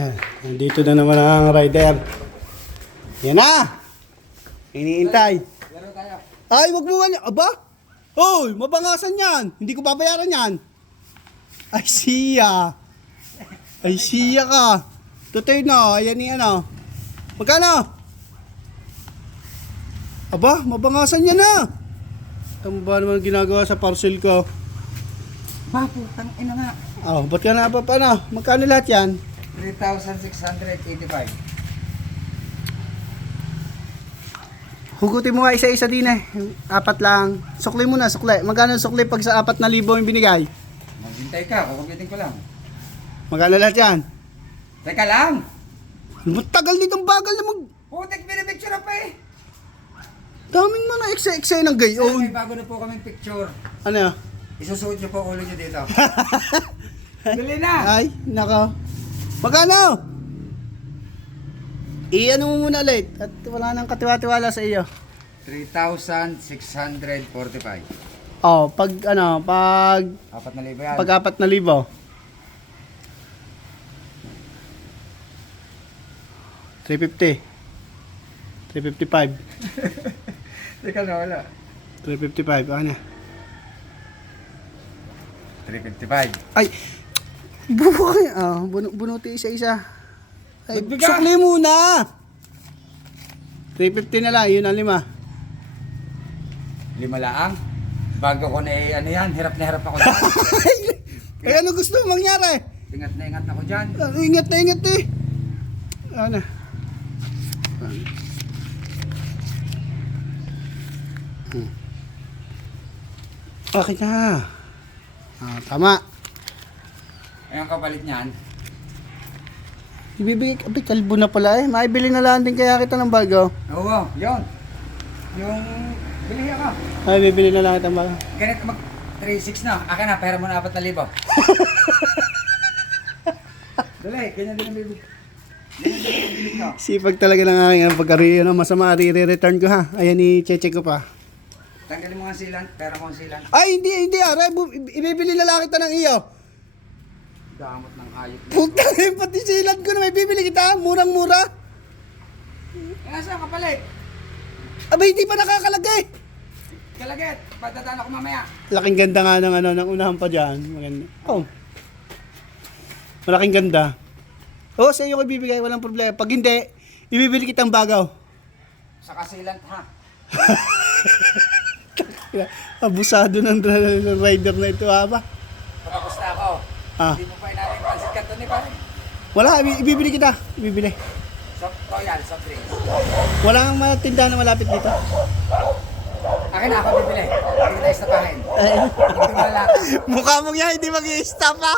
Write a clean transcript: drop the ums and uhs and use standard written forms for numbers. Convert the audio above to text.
Yan. Nandito na naman ang rider. Yan na! Iniintay. Ay, wag mo nga. Aba? Hoy, mabangasan yan. Hindi ko babayaran yan. Ay, siya. Ay, siya ka. Tutoy na. Ayan ni ano. Magkano? Aba, mabangasan yan na. Tama ba naman ginagawa sa parcel ko? Ba, putang ina nga. Oh, ba't ka na ba pa na? Magkano lahat yan? 3,685. Hugutin mo nga isa-isa din eh. Apat lang. Sukli mo na, sukli. Magkano sukli pag sa 4,000 yung binigay? Maghintay ka, kukupitin ko lang. Magkano lahat yan? Teka lang! Matagal nitong bagal na mag... Putik, pinipicture pa eh! Daming mga ekse-ekse ng Sir, gayon. may bago na po kaming picture. Ano yun? Isusuot niyo po ulo niyo dito. Bili na! Ay, nako. Magkano? I-ano mo muna ulit. At wala nang katiwa-tiwala sa iyo. 3,645. Oh, pag ano, pag 4,000 yan. pag 4,000. 350. 355. Teka na, wala. 355. Ano? 355. Ay! Buhay! Ah, bunuti isa-isa. Ay, Magbiga! sukli muna! 350 na lang, yun ang 5. 5 laang. Bago ko na ano yan, hirap na hirap ako dyan. Ay, ano gusto mong mangyari? Ingat na ingat ako dyan. Ingat na ingat eh. Ano? Okay na. Ah, tama. Ayun kapalit niyan. Ibibigay, abay, kalbo na pala eh. Maibili na lang din kaya kita ng bago. Oo, yun. Yung bili ako. Ay, bibili na lang kita ng bago. Ganit mag 3,600 na. Akin na, pera mo na 4,000. Dali, ganyan din ang bibig. Ganyan din ang bibig ko. Sipag talaga ng aking pagkariyo na masama. Re-return ko ha. Ayan, i-check ko pa. Tanggalin mo nga ang sealant, pera mo ang sealant. Ay, hindi. Aray, ibibili na lang kita ng iyo. Damot ng hayop. Puta, pati silat ko na may bibili kita. Murang-mura. Nasa kapalit. Abay, hindi pa nakakalagay. Kalagit, patadaan ako mamaya. Laking ganda nga ng ano, ng unahan pa dyan. Maganda. Oh. Malaking ganda. Oo, sa iyo ko ibibigay, walang problema. Pag hindi, ibibili kitang bagaw. Saka sealant ha. Abusado ng rider na ito, ha ba? Tapos na ako. Ah. Hindi mo pa inaling pansit kanto ni pare. Wala, ibibili kita. Ibibili. Royal, soft drinks. Wala kang tindahan na malapit dito. Akin na ako bibili. Hindi kita istapahin. Ay, Hindi ko malata. mukha mong yan, hindi mag-i-stop ha.